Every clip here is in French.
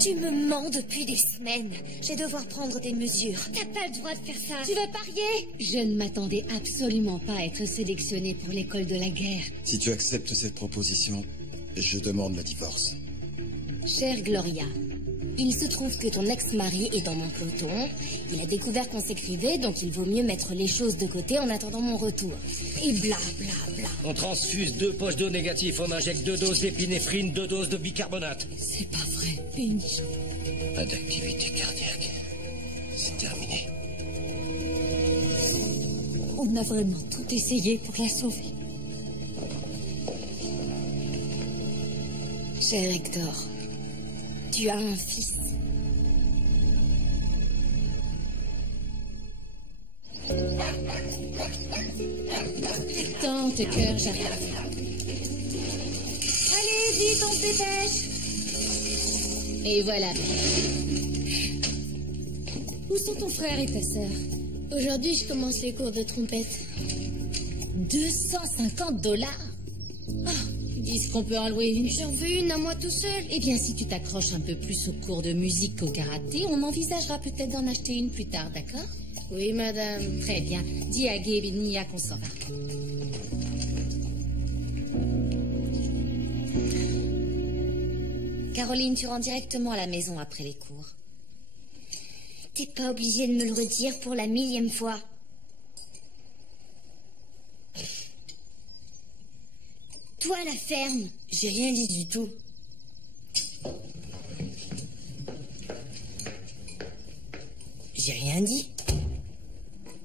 Tu me mens depuis des semaines. Je vais devoir prendre des mesures. T'as pas le droit de faire ça. Tu veux parier? Je ne m'attendais absolument pas à être sélectionnée pour l'école de la guerre. Si tu acceptes cette proposition, je demande le divorce. Chère Gloria, il se trouve que ton ex-mari est dans mon peloton. Il a découvert qu'on s'écrivait, donc il vaut mieux mettre les choses de côté en attendant mon retour. Et bla bla bla. On transfuse 2 poches d'eau négatifs, on injecte 2 doses d'épinéphrine, 2 doses de bicarbonate. C'est pas vrai, Penny. Pas d'activité cardiaque. C'est terminé. On a vraiment tout essayé pour la sauver. Cher Hector, tu as un fils. Tente, cœur, j'arrive. Allez, vite, on se dépêche. Et voilà. Où sont ton frère et ta sœur? Aujourd'hui, je commence les cours de trompette. $250. Ah, dis qu'on peut en louer une. J'en veux une à moi tout seul. Eh bien, si tu t'accroches un peu plus aux cours de musique qu'au karaté, on envisagera peut-être d'en acheter une plus tard, d'accord? Oui, madame. Très bien. Dis à Gabe et Nia qu'on s'en va. Caroline, tu rentres directement à la maison après les cours. T'es pas obligée de me le redire pour la 1000e fois. Toi, la ferme. J'ai rien dit du tout. J'ai rien dit.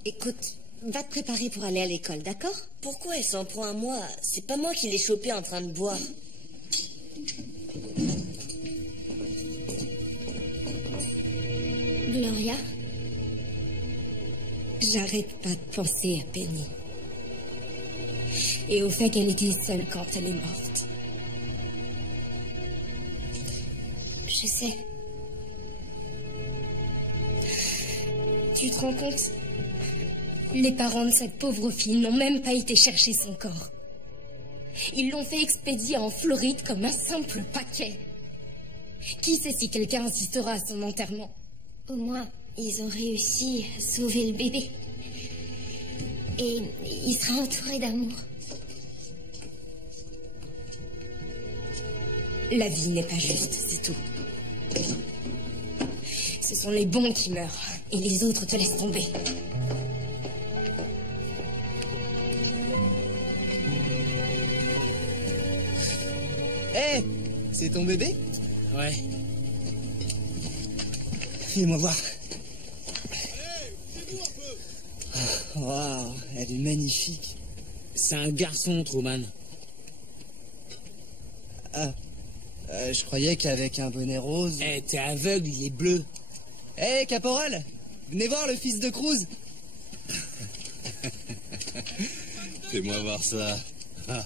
Écoute, va te préparer pour aller à l'école, d'accord? Pourquoi elle s'en prend à moi? C'est pas moi qui l'ai chopé en train de boire. Gloria, j'arrête pas de penser à Penny. Et au fait qu'elle était seule quand elle est morte. Je sais. Tu te rends compte? Les parents de cette pauvre fille n'ont même pas été chercher son corps. Ils l'ont fait expédier en Floride comme un simple paquet. Qui sait si quelqu'un assistera à son enterrement? Au moins, ils ont réussi à sauver le bébé. Et il sera entouré d'amour. La vie n'est pas juste, c'est tout. Ce sont les bons qui meurent, et les autres te laissent tomber. Hé, c'est ton bébé? Ouais. Fais-moi voir. Waouh, elle est magnifique. C'est un garçon, Truman. Ah, je croyais qu'avec un bonnet rose... Eh, t'es aveugle, il est bleu. Hé, caporal, venez voir le fils de Cruz. Fais-moi voir ça. Ah,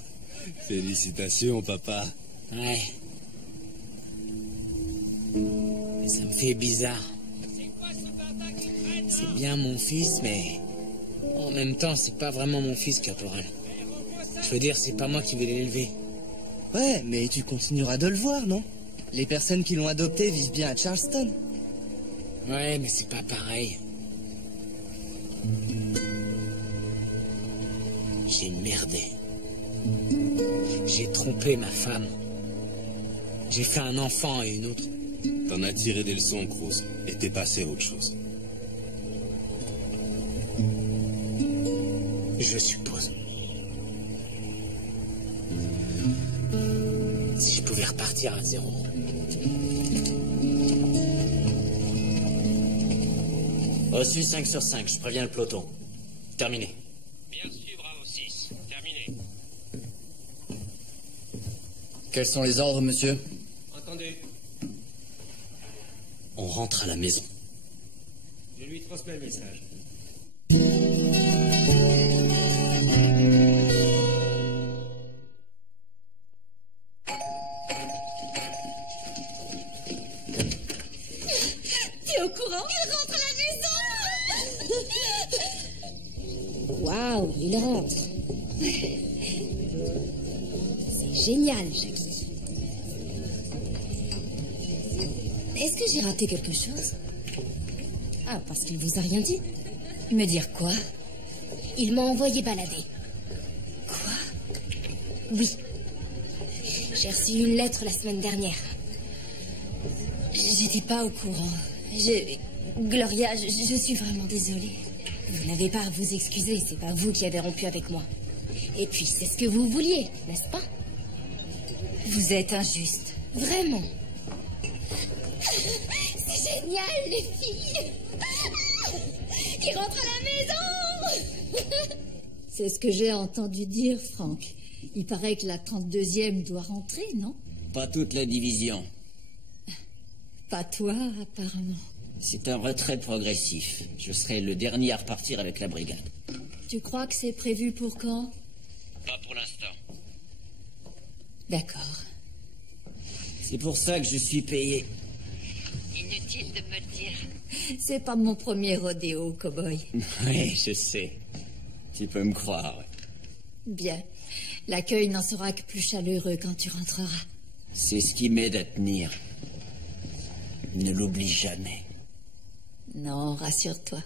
félicitations, papa. Ouais. Mais ça me fait bizarre. C'est bien mon fils, mais... En même temps, c'est pas vraiment mon fils, caporal. Je veux dire, c'est pas moi qui vais l'élever. Ouais, mais tu continueras de le voir, non? Les personnes qui l'ont adopté vivent bien à Charleston. Ouais, mais c'est pas pareil. J'ai merdé. J'ai trompé ma femme. J'ai fait un enfant et une autre. T'en as tiré des leçons, Cruz, et t'es passé à autre chose. Je suppose. Si je pouvais repartir à zéro. Reçu 5 sur 5, je préviens le peloton. Terminé. Bien reçu, Bravo 6. Terminé. Quels sont les ordres, monsieur? Entendu. On rentre à la maison. Je lui transmets le message. T'es au courant? Il rentre à la maison! Waouh, il rentre. C'est génial, Jackie. Est-ce que j'ai raté quelque chose? Ah, parce qu'il vous a rien dit? Me dire quoi? Il m'a envoyé balader. Quoi? Oui. J'ai reçu une lettre la semaine dernière. J'étais pas au courant. Gloria, je suis vraiment désolée. Vous n'avez pas à vous excuser, c'est pas vous qui avez rompu avec moi. Et puis, c'est ce que vous vouliez, n'est-ce pas? Vous êtes injuste. Vraiment. C'est génial, les filles. Ils rentrent à la maison. C'est ce que j'ai entendu dire, Franck. Il paraît que la 32e doit rentrer, non? Pas toute la division. Pas toi, apparemment. C'est un retrait progressif. Je serai le dernier à repartir avec la brigade. Tu crois que c'est prévu pour quand? Pas pour l'instant. D'accord. C'est pour ça que je suis payé. Inutile de me le dire. C'est pas mon premier rodéo, cow-boy. Oui, je sais. Tu peux me croire. Bien. L'accueil n'en sera que plus chaleureux quand tu rentreras. C'est ce qui m'aide à tenir. Ne l'oublie jamais. Non, rassure-toi.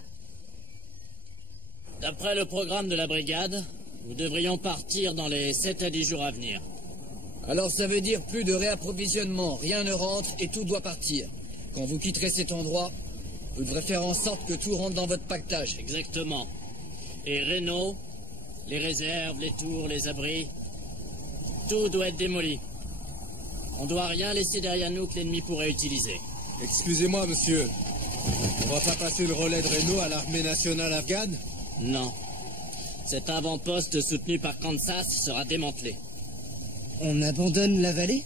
D'après le programme de la brigade, nous devrions partir dans les 7 à 10 jours à venir. Alors ça veut dire plus de réapprovisionnement, rien ne rentre et tout doit partir. Quand vous quitterez cet endroit, vous devrez faire en sorte que tout rentre dans votre pactage. Exactement. Et Renault, les réserves, les tours, les abris, tout doit être démoli. On ne doit rien laisser derrière nous que l'ennemi pourrait utiliser. Excusez-moi, monsieur. On va pas passer le relais de Renault à l'armée nationale afghane? Non. Cet avant-poste soutenu par Kansas sera démantelé. On abandonne la vallée,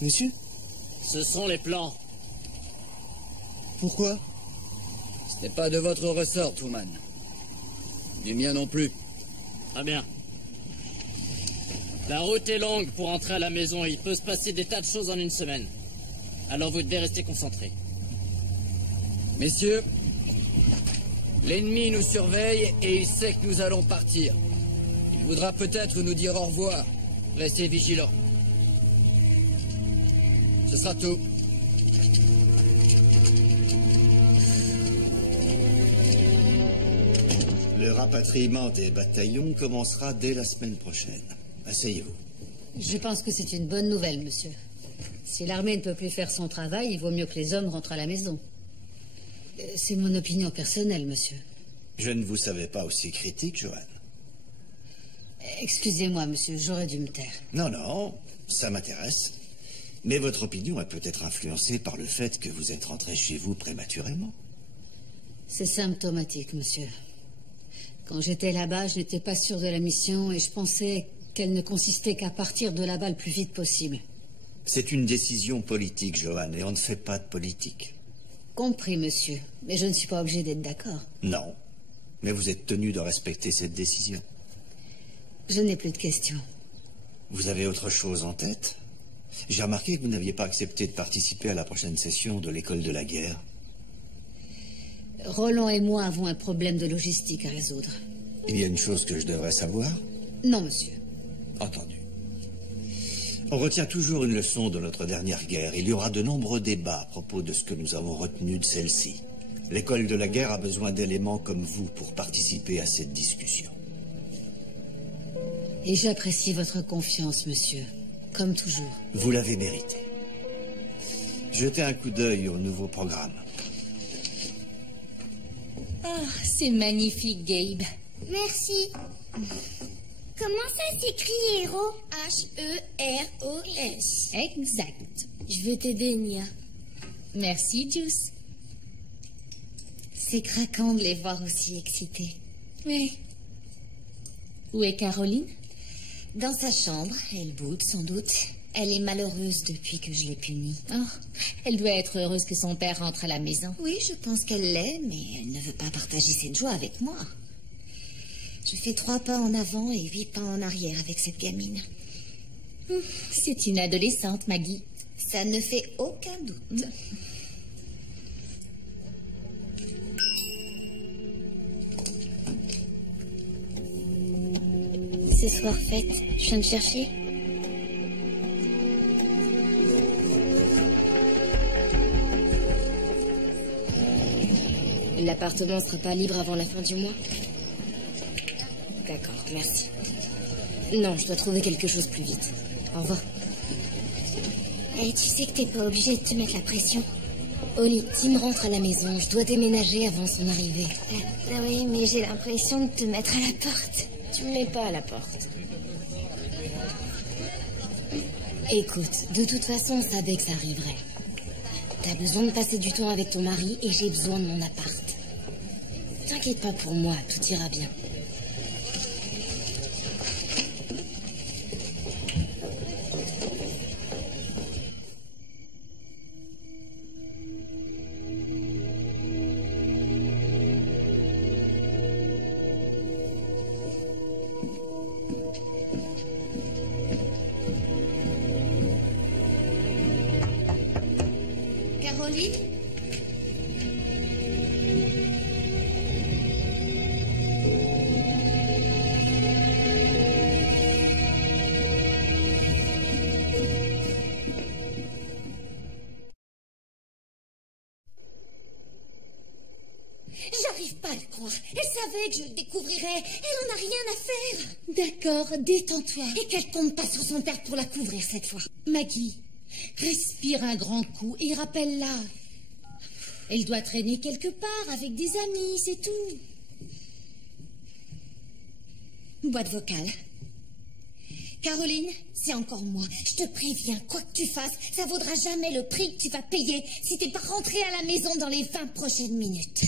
monsieur? Ce sont les plans. Pourquoi? Ce n'est pas de votre ressort, Truman. Du mien non plus. Très bien. La route est longue pour entrer à la maison et il peut se passer des tas de choses en une semaine. Alors vous devez rester concentrés. Messieurs, l'ennemi nous surveille et il sait que nous allons partir. Il voudra peut-être nous dire au revoir. Restez vigilants. Ce sera tout. Le rapatriement des bataillons commencera dès la semaine prochaine. Asseyez-vous. Je pense que c'est une bonne nouvelle, monsieur. Si l'armée ne peut plus faire son travail, il vaut mieux que les hommes rentrent à la maison. C'est mon opinion personnelle, monsieur. Je ne vous savais pas aussi critique, Johan. Excusez-moi, monsieur, j'aurais dû me taire. Non, non, ça m'intéresse. Mais votre opinion est peut-être influencée par le fait que vous êtes rentré chez vous prématurément. C'est symptomatique, monsieur. Quand j'étais là-bas, je n'étais pas sûr de la mission et je pensais qu'elle ne consistait qu'à partir de là-bas le plus vite possible. C'est une décision politique, Johan, et on ne fait pas de politique. Compris, monsieur. Mais je ne suis pas obligé d'être d'accord. Non, mais vous êtes tenu de respecter cette décision. Je n'ai plus de questions. Vous avez autre chose en tête? J'ai remarqué que vous n'aviez pas accepté de participer à la prochaine session de l'école de la guerre. Roland et moi avons un problème de logistique à résoudre. Il y a une chose que je devrais savoir? Non, monsieur. Entendu. On retient toujours une leçon de notre dernière guerre. Il y aura de nombreux débats à propos de ce que nous avons retenu de celle-ci. L'école de la guerre a besoin d'éléments comme vous pour participer à cette discussion. Et j'apprécie votre confiance, monsieur. Comme toujours. Vous l'avez mérité. Jetez un coup d'œil au nouveau programme. Ah, c'est magnifique, Gabe. Merci. Comment ça s'écrit, héros? H-E-R-O-S. Exact. Je vais t'aider, Nia. Merci, Juice. C'est craquant de les voir aussi excités. Oui. Où est Caroline? Dans sa chambre. Elle boude, sans doute. Elle est malheureuse depuis que je l'ai punie. Oh, elle doit être heureuse que son père rentre à la maison. Oui, je pense qu'elle l'est, mais elle ne veut pas partager cette joie avec moi. Je fais 3 pas en avant et 8 pas en arrière avec cette gamine. C'est une adolescente, Maggie. Ça ne fait aucun doute. Ce soir, fête, je viens me chercher. l'appartement sera pas libre avant la fin du mois? D'accord, merci. Non, je dois trouver quelque chose plus vite. Au revoir. Et tu sais que t'es pas obligé de te mettre la pression. Oli, Tim rentre à la maison. Je dois déménager avant son arrivée. Ah oui, mais j'ai l'impression de te mettre à la porte. Tu me mets pas à la porte. Écoute, de toute façon, on savait que ça arriverait. T'as besoin de passer du temps avec ton mari et j'ai besoin de mon appart. T'inquiète pas pour moi, tout ira bien. Caroline? J'arrive pas à le croire. Elle savait que je le découvrirais. Elle en a rien à faire. D'accord, détends-toi. Et qu'elle tombe pas sur son père pour la couvrir cette fois. Maggie, respire un grand coup et rappelle-la. Elle doit traîner quelque part avec des amis, c'est tout. Boîte vocale. Caroline, c'est encore moi. Je te préviens, quoi que tu fasses, ça vaudra jamais le prix que tu vas payer si t'es pas rentré à la maison dans les 20 prochaines minutes.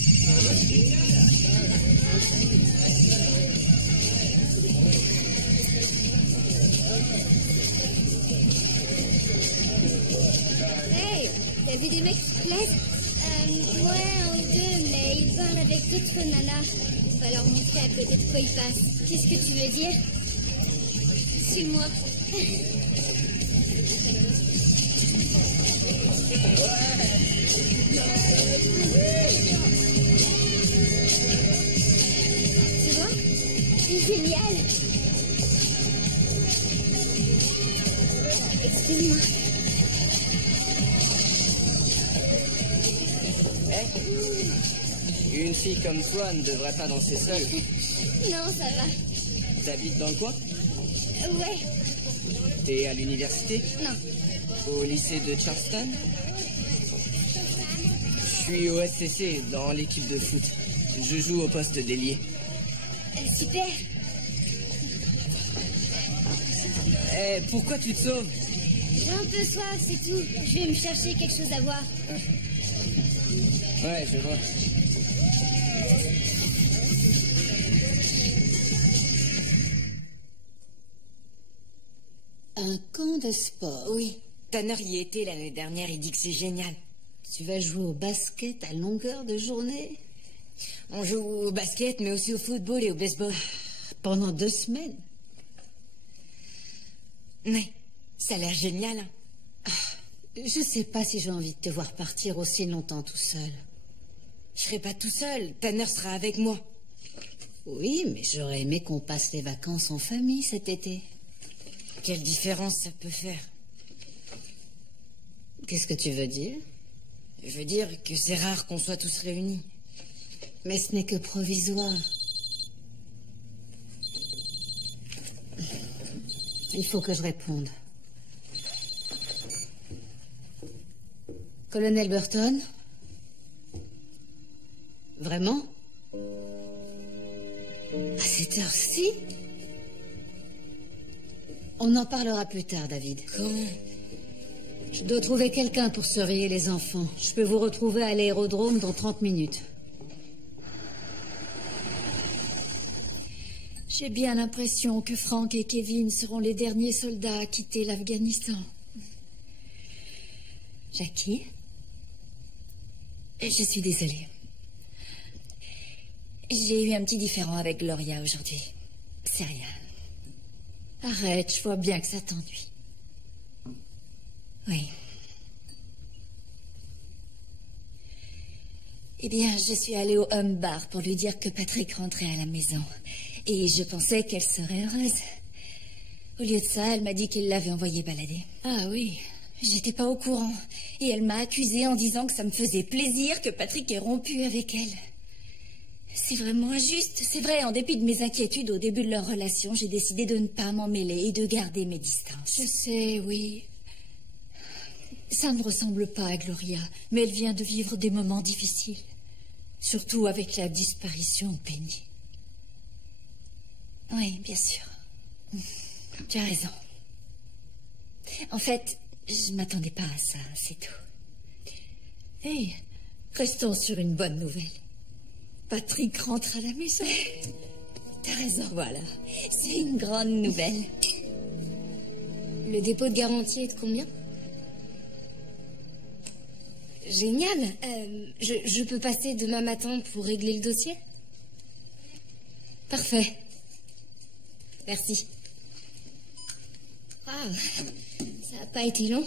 Hey, t'as vu des mecs qui te plaisent? Ouais, un ou deux, mais ils parlent avec d'autres nanas. On va leur montrer à côté de quoi ils passent. Qu'est-ce que tu veux dire? Suis-moi. Tu vois? C'est génial. Excuse-moi. Une fille comme toi ne devrait pas danser seule. Non, ça va. T'habites dans le coin? Ouais. T'es à l'université? Non. Au lycée de Charleston? Je suis au SCC, dans l'équipe de foot. Je joue au poste d'ailier. Super. Pourquoi tu te sauves? J'ai un peu soif, c'est tout. Je vais me chercher quelque chose à boire. Ouais, je vois. Un camp de sport. Oui, Tanner y était l'année dernière, il dit que c'est génial. Tu vas jouer au basket à longueur de journée? On joue au basket, mais aussi au football et au baseball. Pendant 2 semaines? Mais ça a l'air génial. Hein. Je sais pas si j'ai envie de te voir partir aussi longtemps tout seul. Je serai pas tout seul, Tanner sera avec moi. Oui, mais j'aurais aimé qu'on passe les vacances en famille cet été. Quelle différence ça peut faire? Qu'est-ce que tu veux dire? Je veux dire que c'est rare qu'on soit tous réunis. Mais ce n'est que provisoire. Il faut que je réponde. Colonel Burton? Vraiment? À cette heure-ci? On en parlera plus tard, David. Comment? Je dois trouver quelqu'un pour surveiller les enfants. Je peux vous retrouver à l'aérodrome dans 30 minutes. J'ai bien l'impression que Frank et Kevin seront les derniers soldats à quitter l'Afghanistan. Jackie? Je suis désolée. J'ai eu un petit différend avec Gloria aujourd'hui. C'est rien. Arrête, je vois bien que ça t'ennuie. Oui. Eh bien, je suis allée au Home Bar pour lui dire que Patrick rentrait à la maison. Et je pensais qu'elle serait heureuse. Au lieu de ça, elle m'a dit qu'il l'avait envoyé balader. Ah oui. J'étais pas au courant. Et elle m'a accusée en disant que ça me faisait plaisir que Patrick ait rompu avec elle. C'est vraiment injuste. C'est vrai, en dépit de mes inquiétudes au début de leur relation, j'ai décidé de ne pas m'en mêler et de garder mes distances. Je sais, oui. Ça ne ressemble pas à Gloria, mais elle vient de vivre des moments difficiles. Surtout avec la disparition de Penny. Oui, bien sûr. Tu as raison. En fait, je m'attendais pas à ça, c'est tout. Hey, restons sur une bonne nouvelle. Patrick rentre à la maison. T'as raison, voilà. C'est une grande nouvelle. Le dépôt de garantie est de combien? Génial. Je peux passer demain matin pour régler le dossier? Parfait. Merci. Ah, ça n'a pas été long.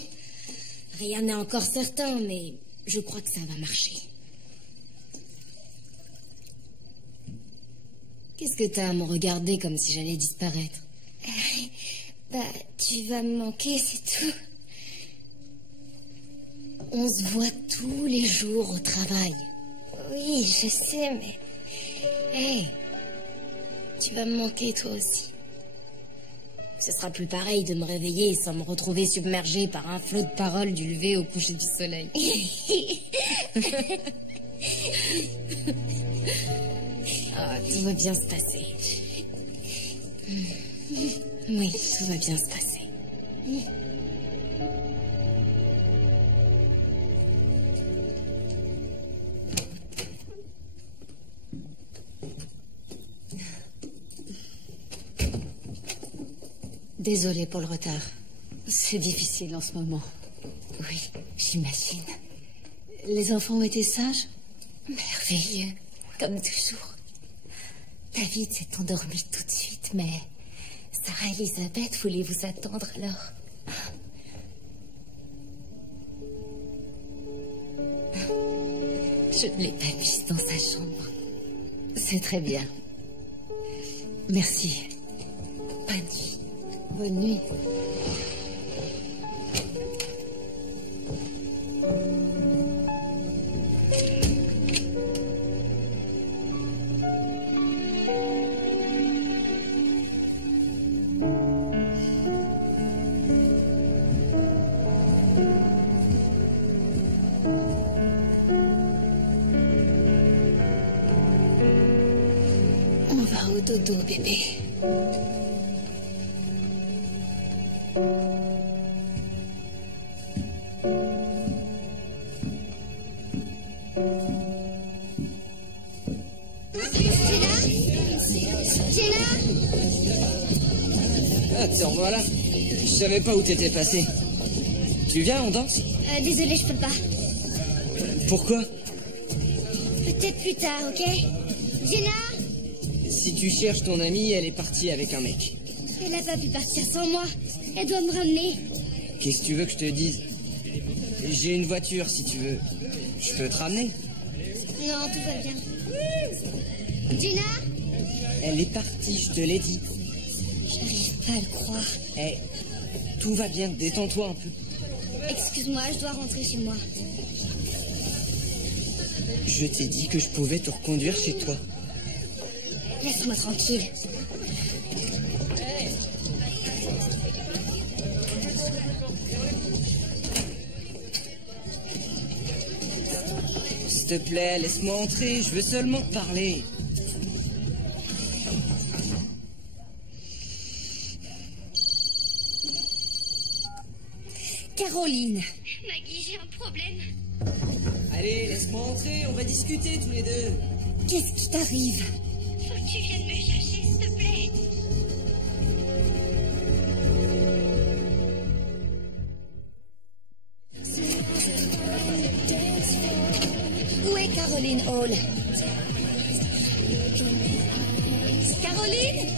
Rien n'est encore certain, mais je crois que ça va marcher. Qu'est-ce que t'as à me regarder comme si j'allais disparaître? Bah, tu vas me manquer, c'est tout. On se voit tous les jours au travail. Oui, je sais, mais... Hey, tu vas me manquer toi aussi. Ce sera plus pareil de me réveiller sans me retrouver submergée par un flot de paroles du lever au coucher du soleil. Ah, tout va bien se passer. Oui, tout va bien se passer. Désolée pour le retard. C'est difficile en ce moment. Oui, j'imagine. Les enfants ont été sages? Merveilleux, comme toujours. David s'est endormi tout de suite, mais Sarah et Elisabeth voulaient vous attendre alors. Je ne l'ai pas mise dans sa chambre. C'est très bien. Merci. Bonne nuit. Bonne nuit. On va au dodo, bébé. Ah, te revoilà. Je savais pas où t'étais passé. Tu viens, on danse? Désolée, je peux pas. Pourquoi? Peut-être plus tard, ok? Jenna? Si tu cherches ton amie, elle est partie avec un mec. Elle a pas pu partir sans moi. Elle doit me ramener. Qu'est-ce que tu veux que je te dise? J'ai une voiture, si tu veux. Je peux te ramener? Non, tout va bien. Jenna? Elle est partie, je te l'ai dit. J'arrive pas à le croire. Eh, tout va bien, détends-toi un peu. Excuse-moi, je dois rentrer chez moi. Je t'ai dit que je pouvais te reconduire chez toi. Laisse-moi tranquille. S'il te plaît, laisse-moi entrer, je veux seulement te parler. Caroline. Maggie, j'ai un problème. Allez, laisse-moi entrer, on va discuter tous les deux. Qu'est-ce qui t'arrive? Faut que tu viennes me chercher, s'il te plaît. Où est Caroline Hall? Caroline?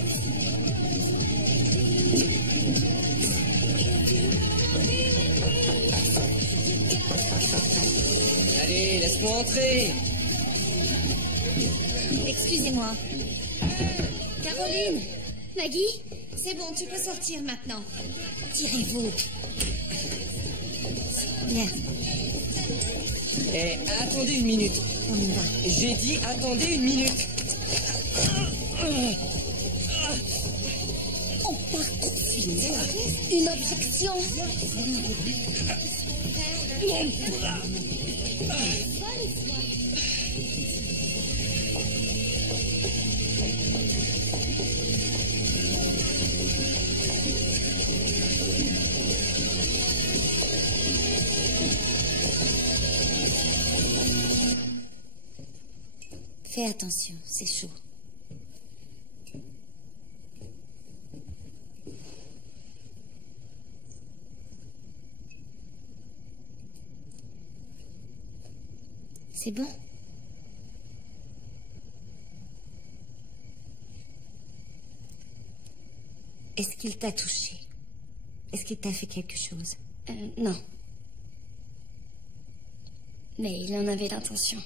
Allez, laisse-moi entrer. Excusez-moi. Caroline? Maggie? C'est bon, tu peux sortir maintenant. Tirez-vous. Bien. Eh, attendez une minute. On y va. J'ai dit attendez une minute. Oh, par contre, une objection. Mon bras. Fais attention, c'est chaud. C'est bon? Est-ce qu'il t'a touché? Est-ce qu'il t'a fait quelque chose? Non. Mais il en avait l'intention.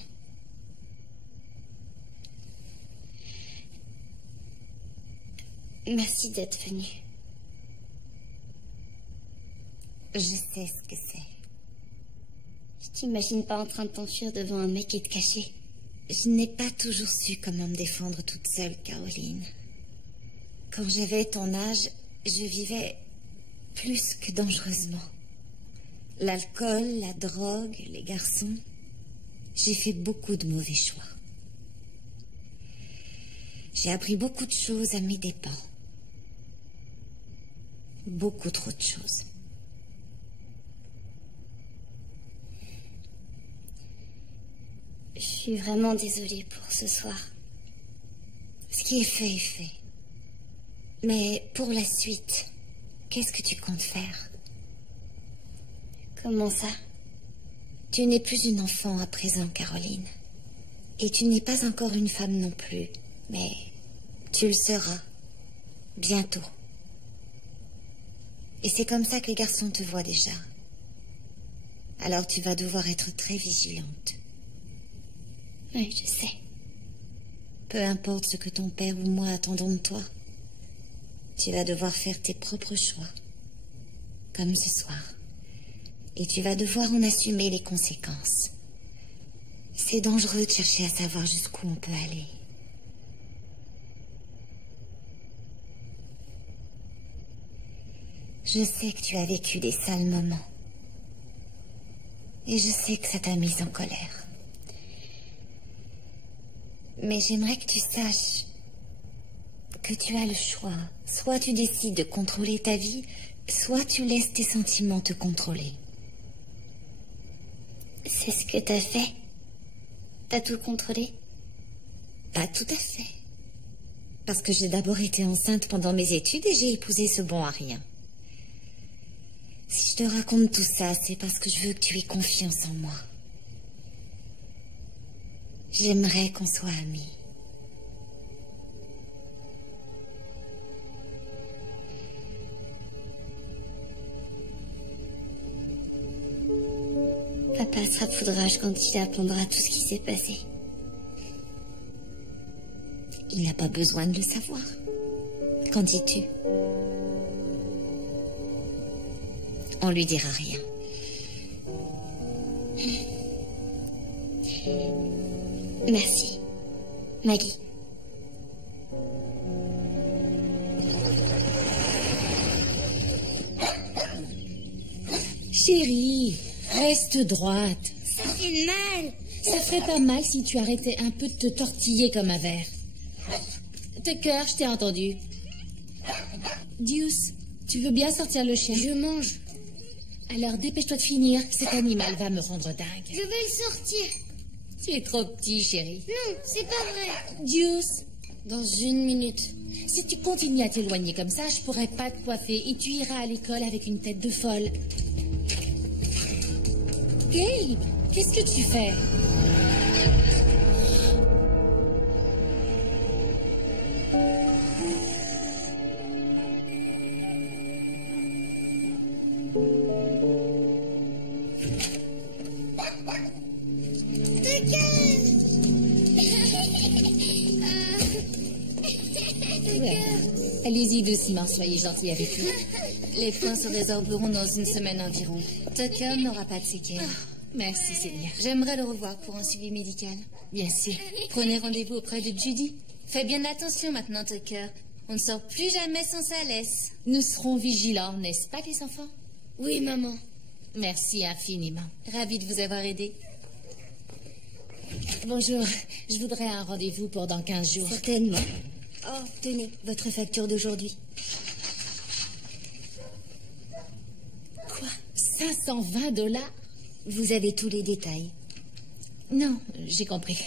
Merci d'être venu. Je sais ce que c'est. Je t'imagine pas en train de t'enfuir devant un mec et te cacher. Je n'ai pas toujours su comment me défendre toute seule, Caroline. Quand j'avais ton âge, je vivais plus que dangereusement. L'alcool, la drogue, les garçons. J'ai fait beaucoup de mauvais choix. J'ai appris beaucoup de choses à mes dépens. Beaucoup trop de choses. Je suis vraiment désolée pour ce soir. Ce qui est fait est fait. Mais pour la suite, qu'est-ce que tu comptes faire? Comment ça? Tu n'es plus une enfant à présent, Caroline. Et tu n'es pas encore une femme non plus. Mais tu le seras. Bientôt. Et c'est comme ça que les garçons te voient déjà. Alors tu vas devoir être très vigilante. Oui, je sais. Peu importe ce que ton père ou moi attendons de toi, tu vas devoir faire tes propres choix. Comme ce soir. Et tu vas devoir en assumer les conséquences. C'est dangereux de chercher à savoir jusqu'où on peut aller. Je sais que tu as vécu des sales moments. Et je sais que ça t'a mise en colère. Mais j'aimerais que tu saches que tu as le choix. Soit tu décides de contrôler ta vie, soit tu laisses tes sentiments te contrôler. C'est ce que t'as fait? T'as tout contrôlé? Pas tout à fait. Parce que j'ai d'abord été enceinte pendant mes études et j'ai épousé ce bon à rien. Si je te raconte tout ça, c'est parce que je veux que tu aies confiance en moi. J'aimerais qu'on soit amis. Papa sera foudrage quand il apprendra tout ce qui s'est passé. Il n'a pas besoin de le savoir. Qu'en dis-tu? On lui dira rien. Merci, Maggie. Chérie, reste droite. Ça fait mal. Ça ferait pas mal si tu arrêtais un peu de te tortiller comme un ver. Tucker, je t'ai entendu. Deuce, tu veux bien sortir le chien? Je mange. Alors dépêche-toi de finir, cet animal va me rendre dingue. Je vais le sortir. Tu es trop petit, chérie. Non, c'est pas vrai. Deuce, dans 1 minute. Si tu continues à t'éloigner comme ça, je pourrais pas te coiffer et tu iras à l'école avec une tête de folle. Gabe, qu'est-ce que tu fais? Allez-y doucement, soyez gentils avec lui. Les points se résorberont dans une semaine environ. Tucker n'aura pas de séquelles. Merci, Seigneur. J'aimerais le revoir pour un suivi médical. Bien sûr. Prenez rendez-vous auprès de Judy. Fais bien attention maintenant, Tucker. On ne sort plus jamais sans sa laisse. Nous serons vigilants, n'est-ce pas, les enfants? Oui, maman. Merci infiniment. Ravie de vous avoir aidé. Bonjour, je voudrais un rendez-vous pour dans 15 jours. Certainement. Oh, tenez, votre facture d'aujourd'hui. Quoi? 520 $? Vous avez tous les détails. Non, j'ai compris.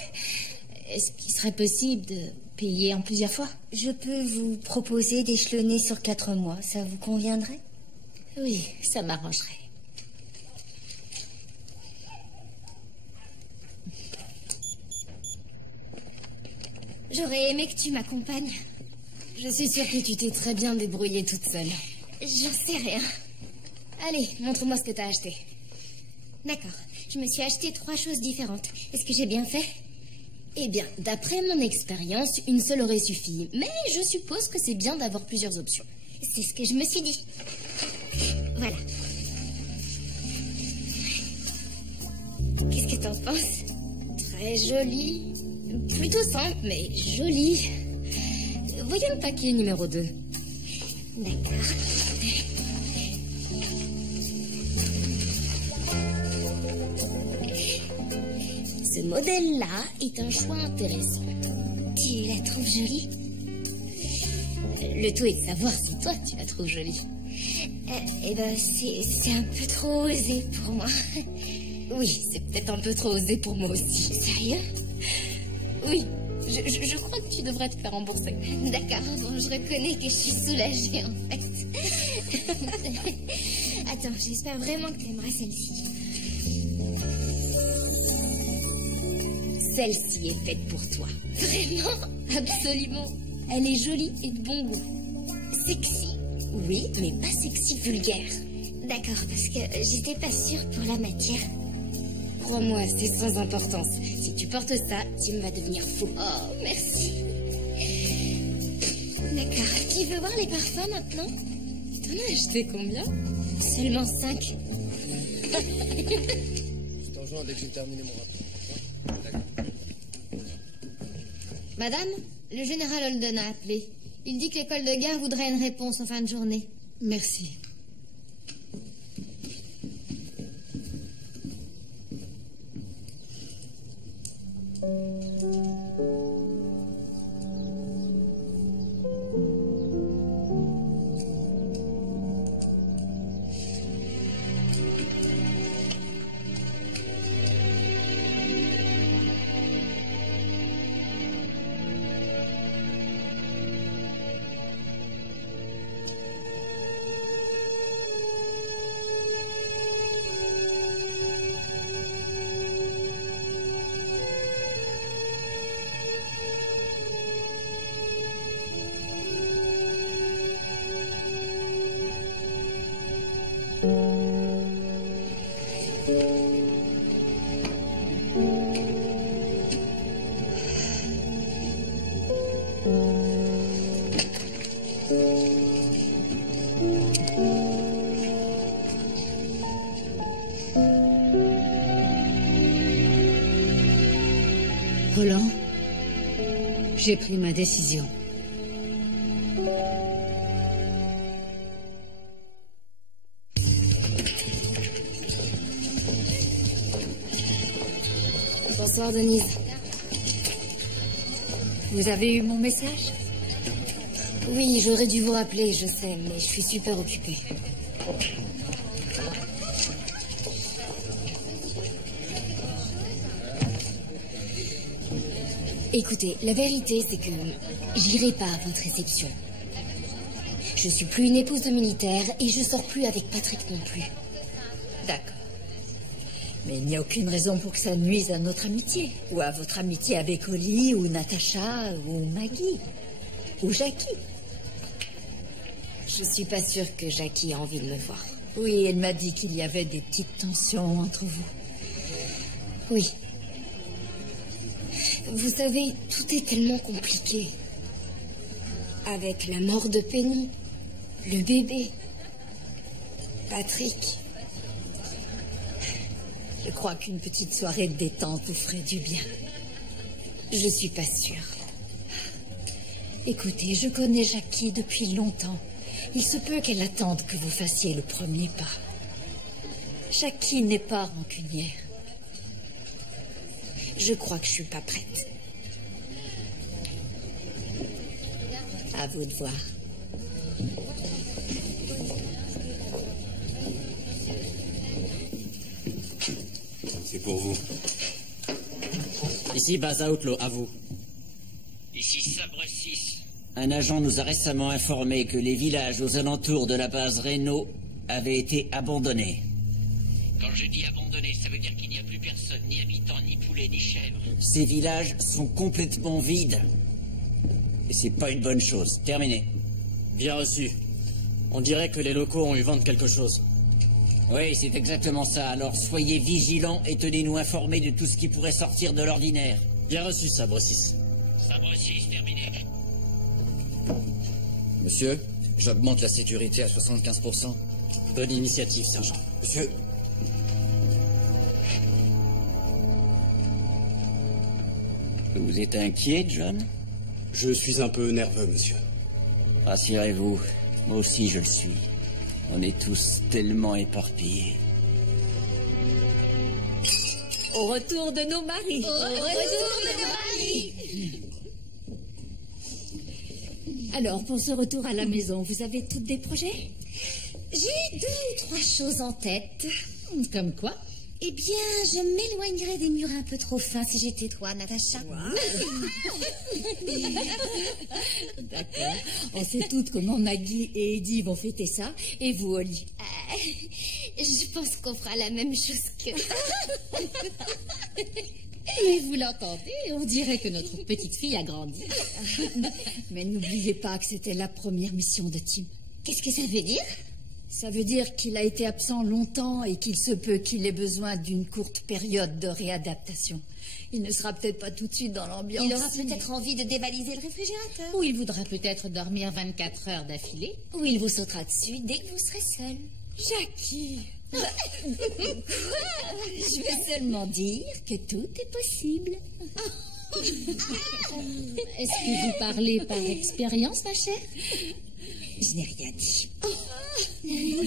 Est-ce qu'il serait possible de payer en plusieurs fois? Je peux vous proposer d'échelonner sur 4 mois. Ça vous conviendrait? Oui, ça m'arrangerait. J'aurais aimé que tu m'accompagnes. Je suis sûre que tu t'es très bien débrouillée toute seule. J'en sais rien. Allez, montre-moi ce que t'as acheté. D'accord. Je me suis acheté 3 choses différentes. Est-ce que j'ai bien fait? Eh bien, d'après mon expérience, une seule aurait suffi. Mais je suppose que c'est bien d'avoir plusieurs options. C'est ce que je me suis dit. Voilà. Qu'est-ce que t'en penses? Très joli. Plutôt simple, mais joli. Voyons le paquet numéro 2. D'accord. Ce modèle-là est un choix intéressant. Tu la trouves jolie? Le tout est de savoir si toi tu la trouves jolie. Eh ben, c'est un peu trop osé pour moi. Oui, c'est peut-être un peu trop osé pour moi aussi. Sérieux? Oui, je crois que tu devrais te faire rembourser. D'accord, bon, je reconnais que je suis soulagée en fait. Attends, j'espère vraiment que tu aimeras celle-ci. Celle-ci est faite pour toi. Vraiment? Absolument. Elle est jolie et de bon goût. Sexy? Oui, mais pas sexy vulgaire. D'accord, parce que j'étais pas sûre pour la matière. Crois-moi, c'est sans importance. Si tu portes ça, tu vas devenir fou. Oh, merci. D'accord. Tu veux voir les parfums maintenant? T'en as acheté combien? Seulement 5. Je t'en rejoins dès que j'ai terminé mon rapport. Madame, le général Holden a appelé. Il dit que l'école de guerre voudrait une réponse en fin de journée. Merci. Roland, j'ai pris ma décision. Bonsoir, Denise. Vous avez eu mon message? Oui, j'aurais dû vous rappeler, je sais, mais je suis super occupée. Écoutez, la vérité, c'est que j'irai pas à votre réception. Je suis plus une épouse de militaire et je sors plus avec Patrick non plus. D'accord. Mais il n'y a aucune raison pour que ça nuise à notre amitié. Ou à votre amitié avec Holly, ou Natacha, ou Maggie. Ou Jackie. Je suis pas sûre que Jackie a envie de me voir. Oui, elle m'a dit qu'il y avait des petites tensions entre vous. Oui. Vous savez, tout est tellement compliqué. Avec la mort de Penny, le bébé, Patrick. Je crois qu'une petite soirée de détente vous ferait du bien. Je suis pas sûre. Écoutez, je connais Jackie depuis longtemps. Il se peut qu'elle attende que vous fassiez le premier pas. Jackie n'est pas rancunière. Je crois que je suis pas prête. À vous de voir. C'est pour vous. Ici, base Outlaw, à vous. Ici Sabre 6. Un agent nous a récemment informé que les villages aux alentours de la base Reno avaient été abandonnés. Quand je dis abandonné, ça veut dire qu'il n'y a plus personne, ni habitants, ni poulets, ni chèvres. Ces villages sont complètement vides. Et c'est pas une bonne chose. Terminé. Bien reçu. On dirait que les locaux ont eu vent de quelque chose. Oui, c'est exactement ça. Alors soyez vigilants et tenez-nous informés de tout ce qui pourrait sortir de l'ordinaire. Bien reçu, Sabre 6. Sabre 6, terminé. Monsieur, j'augmente la sécurité à 75%. Bonne initiative, sergent. Monsieur. Vous êtes inquiet, John? Je suis un peu nerveux, monsieur. Rassurez-vous, moi aussi je le suis. On est tous tellement éparpillés. Au retour de nos maris. Au retour de nos maris. Alors, pour ce retour à la maison, vous avez toutes des projets? J'ai 2 ou 3 choses en tête. Comme quoi? Eh bien, je m'éloignerais des murs un peu trop fins si j'étais toi, Natacha. D'accord. On sait toutes comment Maggie et Eddie vont fêter ça. Et vous, Holly? Je pense qu'on fera la même chose que... Mais vous l'entendez, on dirait que notre petite fille a grandi. Mais n'oubliez pas que c'était la première mission de Tim. Qu'est-ce que ça veut dire? Ça veut dire qu'il a été absent longtemps et qu'il se peut qu'il ait besoin d'une courte période de réadaptation. Il ne sera peut-être pas tout de suite dans l'ambiance. Il aura peut-être envie de dévaliser le réfrigérateur. Ou il voudra peut-être dormir 24 heures d'affilée. Ou il vous sautera dessus dès que vous serez seul. Jackie. Je vais seulement dire que tout est possible. Est-ce que vous parlez par expérience, ma chère? Je n'ai rien dit. Eh bien,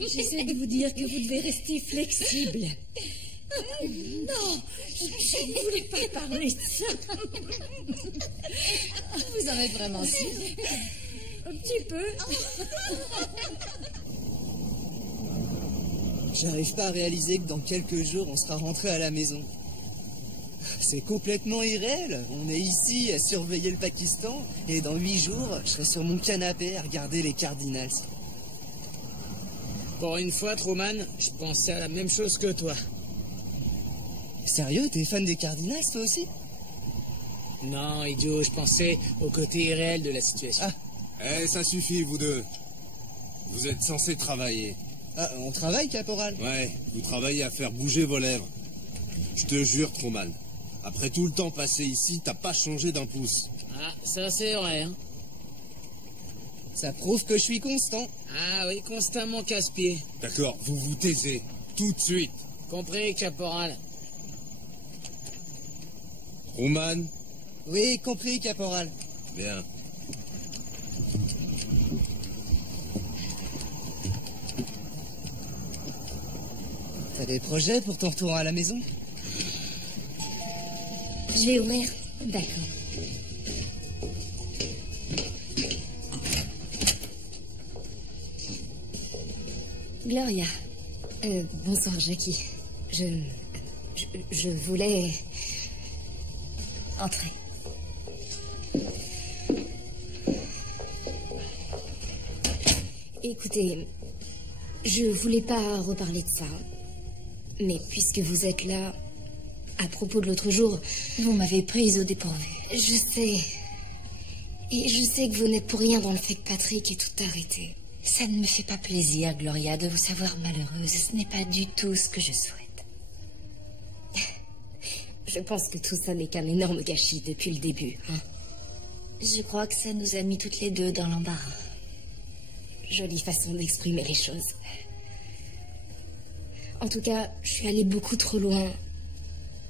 j'essaie de vous dire que vous devez rester flexible. Non, je ne voulais pas parler de ça. Vous en êtes vraiment sûr? Un petit peu. J'arrive pas à réaliser que dans quelques jours, on sera rentré à la maison. C'est complètement irréel. On est ici à surveiller le Pakistan et dans 8 jours, je serai sur mon canapé à regarder les Cardinals. Pour une fois, Truman, je pensais à la même chose que toi. Sérieux, t'es fan des Cardinals, toi aussi? Non, idiot, je pensais au côté irréel de la situation. Eh, ça suffit, vous deux. Vous êtes censés travailler. Ah, on travaille, caporal? Ouais, vous travaillez à faire bouger vos lèvres. Je te jure, Truman, après tout le temps passé ici, t'as pas changé d'un pouce. Ah, ça c'est vrai, hein. Ça prouve que je suis constant. Ah oui, constamment casse-pied. D'accord, vous vous taisez, tout de suite. Compris, caporal. Truman? Oui, compris, caporal. Bien. T'as des projets pour ton retour à la maison? Je vais ouvrir. D'accord. Gloria. Bonsoir, Jackie. Je voulais... Entrez. Écoutez, je voulais pas reparler de ça. Mais puisque vous êtes là, à propos de l'autre jour... Vous m'avez prise au dépourvu. Je sais. Et je sais que vous n'êtes pour rien dans le fait que Patrick ait tout arrêté. Ça ne me fait pas plaisir, Gloria, de vous savoir malheureuse. Ce n'est pas du tout ce que je souhaite. Je pense que tout ça n'est qu'un énorme gâchis depuis le début, hein. Je crois que ça nous a mis toutes les deux dans l'embarras. Jolie façon d'exprimer les choses. En tout cas, je suis allée beaucoup trop loin.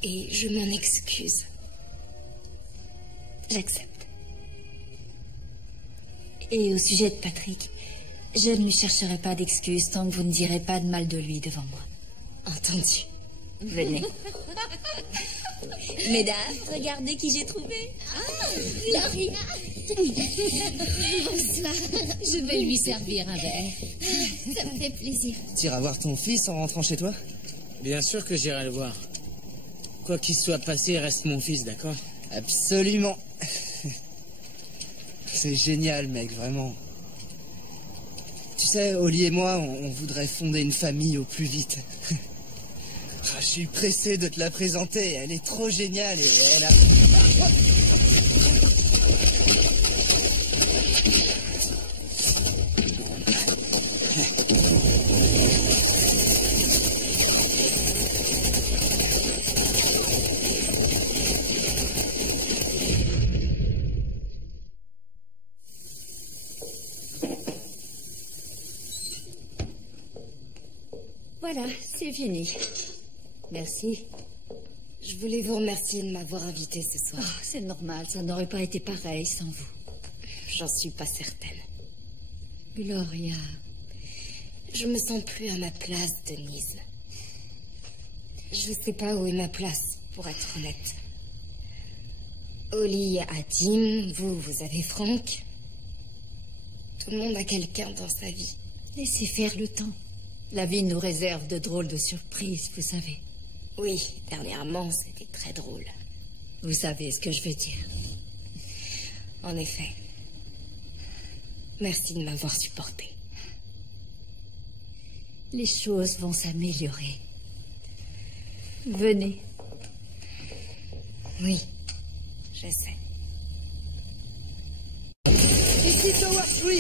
Et je m'en excuse. J'accepte. Et au sujet de Patrick, je ne lui chercherai pas d'excuses tant que vous ne direz pas de mal de lui devant moi. Entendu. Venez. Mesdames, regardez qui j'ai trouvé. Ah, Gloria. Bonsoir. Je vais lui servir un verre. Ça me fait plaisir. T'iras voir ton fils en rentrant chez toi? Bien sûr que j'irai le voir. Quoi qu'il soit passé, il reste mon fils, d'accord? Absolument. C'est génial, mec, vraiment. Tu sais, Oli et moi, on voudrait fonder une famille au plus vite. Je suis pressé de te la présenter. Elle est trop géniale et elle a... Voilà, c'est fini. Merci. Je voulais vous remercier de m'avoir invité ce soir. Oh, c'est normal, ça n'aurait pas été pareil sans vous. J'en suis pas certaine. Gloria. Je me sens plus à ma place, Denise. Je sais pas où est ma place, pour être honnête. Oli a Tim, vous avez Franck. Tout le monde a quelqu'un dans sa vie. Laissez faire le temps. La vie nous réserve de drôles de surprises, vous savez. Oui, dernièrement, c'était très drôle. Vous savez ce que je veux dire. En effet. Merci de m'avoir supporté. Les choses vont s'améliorer. Venez. Oui, je sais. Ici Tower 3.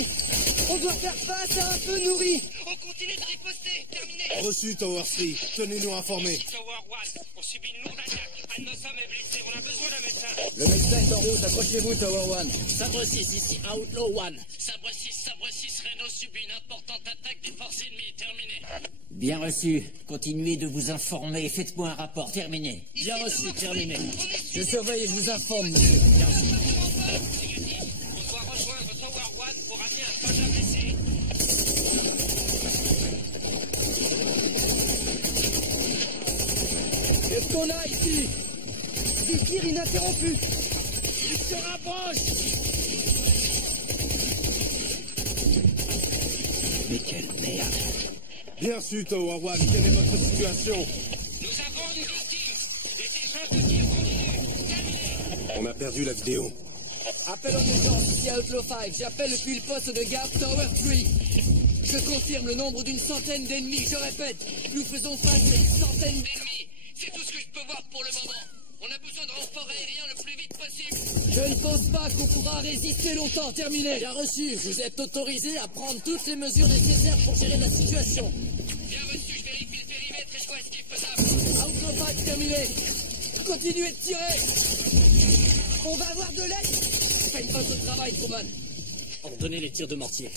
On doit faire face à un feu nourri. On continue de riposter. Terminé. Reçu, Tower 3. Tenez-nous informés. Tower 1, on subit une lourde attaque. Un de nos hommes est blessé. On a besoin d'un médecin. Le médecin est en route. Approchez-vous, Tower 1. Sabre 6 ici, Outlaw 1. Sabre 6, Renault subit une importante attaque des forces ennemies. Terminé. Bien reçu. Continuez de vous informer. Faites-moi un rapport. Terminé. Bien reçu, terminé. Je surveille et je vous informe, monsieur. Bien reçu. On doit rejoindre Tower 1 pour amener un soldat blessé. Qu'est-ce qu'on a ici? Des tirs ininterrompus. Il se rapproche. Mais quelle merde. Bien reçu, Tower 1. Quelle est votre situation? Nous avons une victime. Des échanges de tirs continus. Terminé. On a perdu la vidéo. Appel en urgence, ici à Outlaw 5. J'appelle depuis le poste de garde Tower 3. Je confirme le nombre d'une centaine d'ennemis. Je répète, nous faisons face à une centaine d'ennemis. C'est tout ce que je peux voir pour le moment. On a besoin de renforts aériens le plus vite possible. Je ne pense pas qu'on pourra résister longtemps. Terminé. Bien reçu, vous êtes autorisé à prendre toutes les mesures nécessaires pour gérer la situation. Bien reçu, je vérifie le périmètre et je vois ce qui est faisable. Outlaw 5 terminé. Continuez de tirer. On va avoir de l'aide. Faites votre travail, Truman. Ordonnez les tirs de mortier.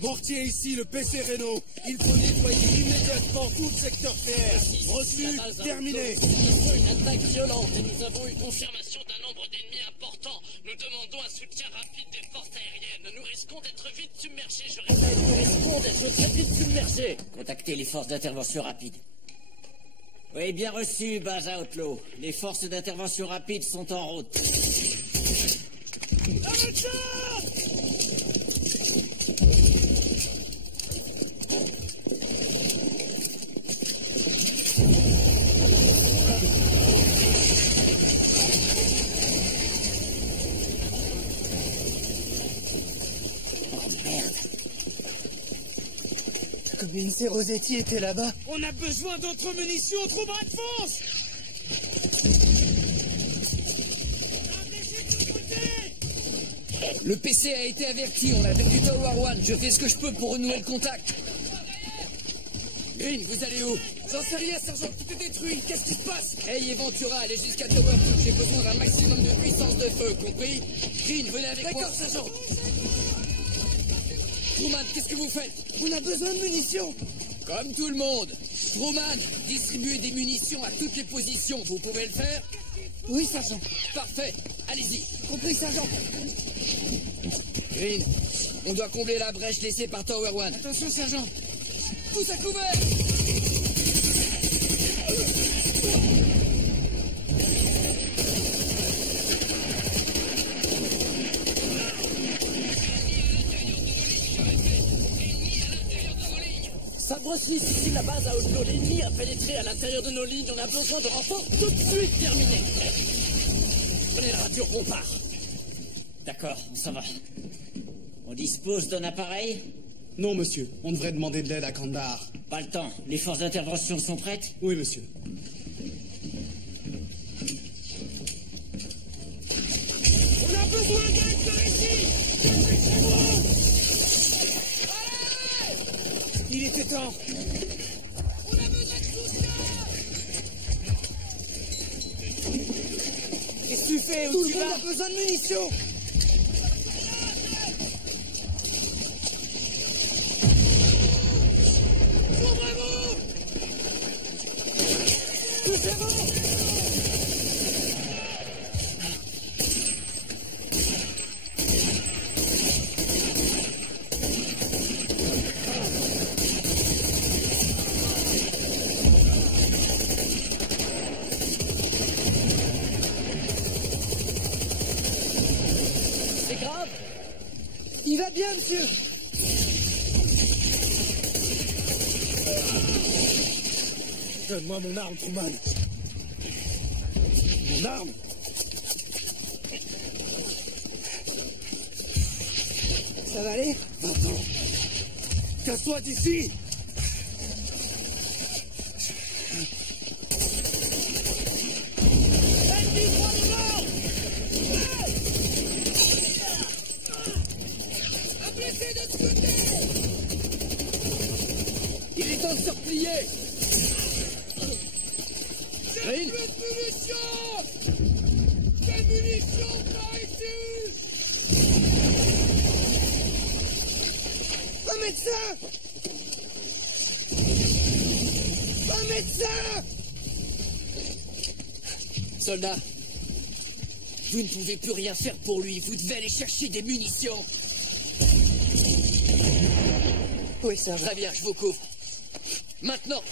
Mortier ici, le PC Renault. Il faut nettoyer immédiatement tout le secteur TR. Reçu, terminé. Une attaque violente et nous avons eu confirmation d'un nombre d'ennemis important. Nous demandons un soutien rapide des forces aériennes. Nous risquons d'être vite submergés. Je répète, nous risquons d'être très vite submergés. Contactez les forces d'intervention rapide. Oui, bien reçu, base à Outlaw. Les forces d'intervention rapide sont en route. Avec ça! Vince et Rossetti étaient là-bas. On a besoin d'autres munitions, Truman, fonce! Le PC a été averti, on appelle du Tower 1. Je fais ce que je peux pour renouer le contact. Green, vous allez où? J'en sais rien, sergent, tout est détruit. Qu'est-ce qui se passe? Hey, Ventura, allez jusqu'à Tower 2. J'ai besoin d'un maximum de puissance de feu, compris? Green, venez avec moi. D'accord, sergent. Truman, qu'est-ce que vous faites? On a besoin de munitions. Comme tout le monde. Truman, distribuez des munitions à toutes les positions. Vous pouvez le faire? Oui, sergent. Parfait. Allez-y. Compris, sergent. Green, on doit combler la brèche laissée par Tower One. Attention, sergent. Tous à couvert. Ça grossit ici la base à Outlaw. L'ennemi a pénétré à l'intérieur de nos lignes. On a besoin de renforts tout de suite. Terminé. Prenez la radio, on part. D'accord, ça va. On dispose d'un appareil? Non, monsieur. On devrait demander de l'aide à Kandahar. Pas le temps. Les forces d'intervention sont prêtes? Oui, monsieur. On a besoin d'aide par ici. Il était temps. On a besoin de soutien. Qu'est-ce que tu fais? Tout le monde a besoin de munitions. Ouvrez-vous. Poussez-vous. Il va bien, monsieur. Donne-moi mon arme, Truman. Mon arme. Ça va aller? Va-t'en. Casse-toi d'ici. Il est temps de se replier. Green. Plus de munitions. Des munitions par ici. Un médecin. Un médecin. Soldat, vous ne pouvez plus rien faire pour lui. Vous devez aller chercher des munitions. Oui, sergent. Très bien, je vous couvre. Maintenant.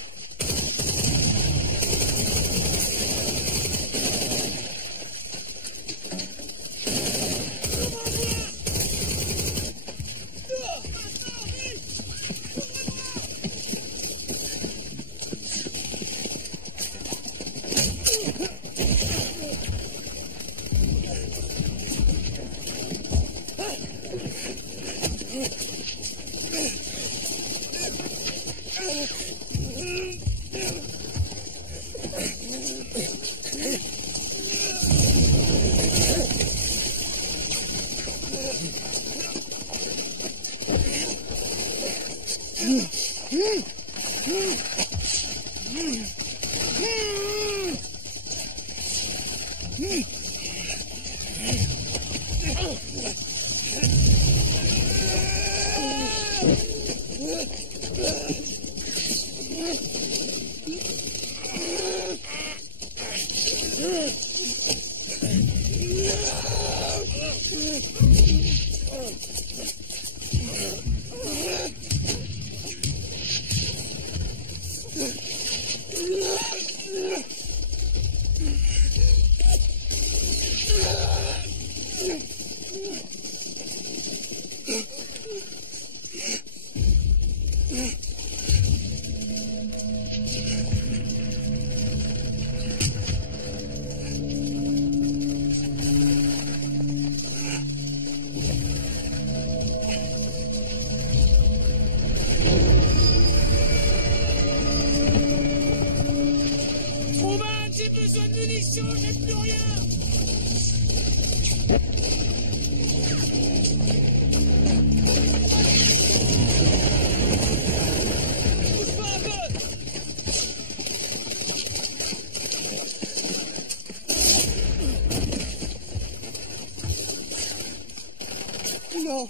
Non.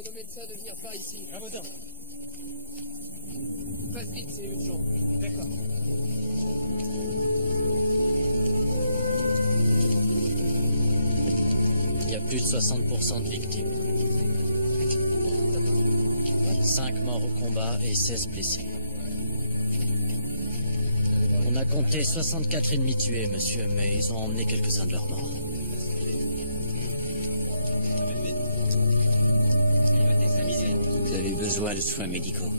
demande au médecin de venir par ici. À vos ordres. Passe vite, c'est urgent. D'accord. Il y a plus de 60% de victimes. 5 morts au combat et 16 blessés. On a compté 64 ennemis tués, monsieur, mais ils ont emmené quelques-uns de leurs morts. Vous avez besoin de soins médicaux?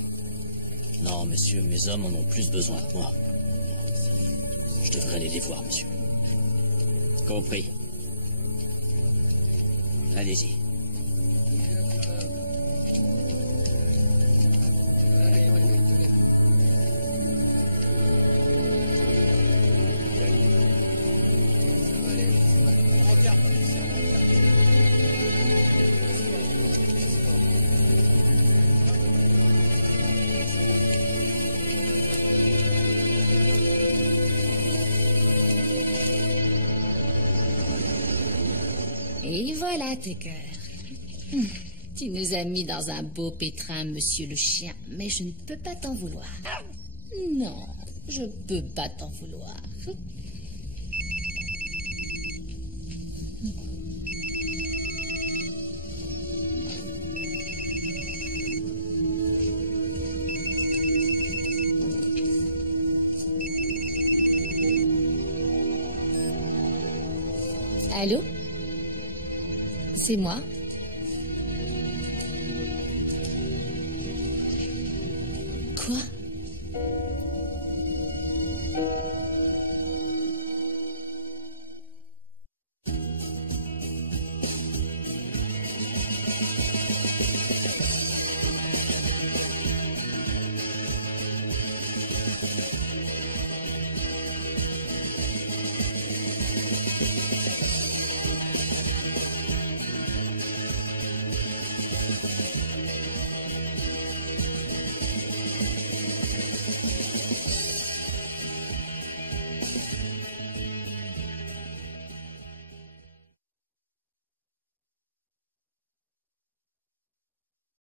Non, monsieur, mes hommes en ont plus besoin que moi. Je devrais aller les voir, monsieur. Compris. Allez-y. Et voilà, Tucker. Tu nous as mis dans un beau pétrin, monsieur le chien, mais je ne peux pas t'en vouloir. Non, je peux pas t'en vouloir. Allô? C'est moi? Quoi?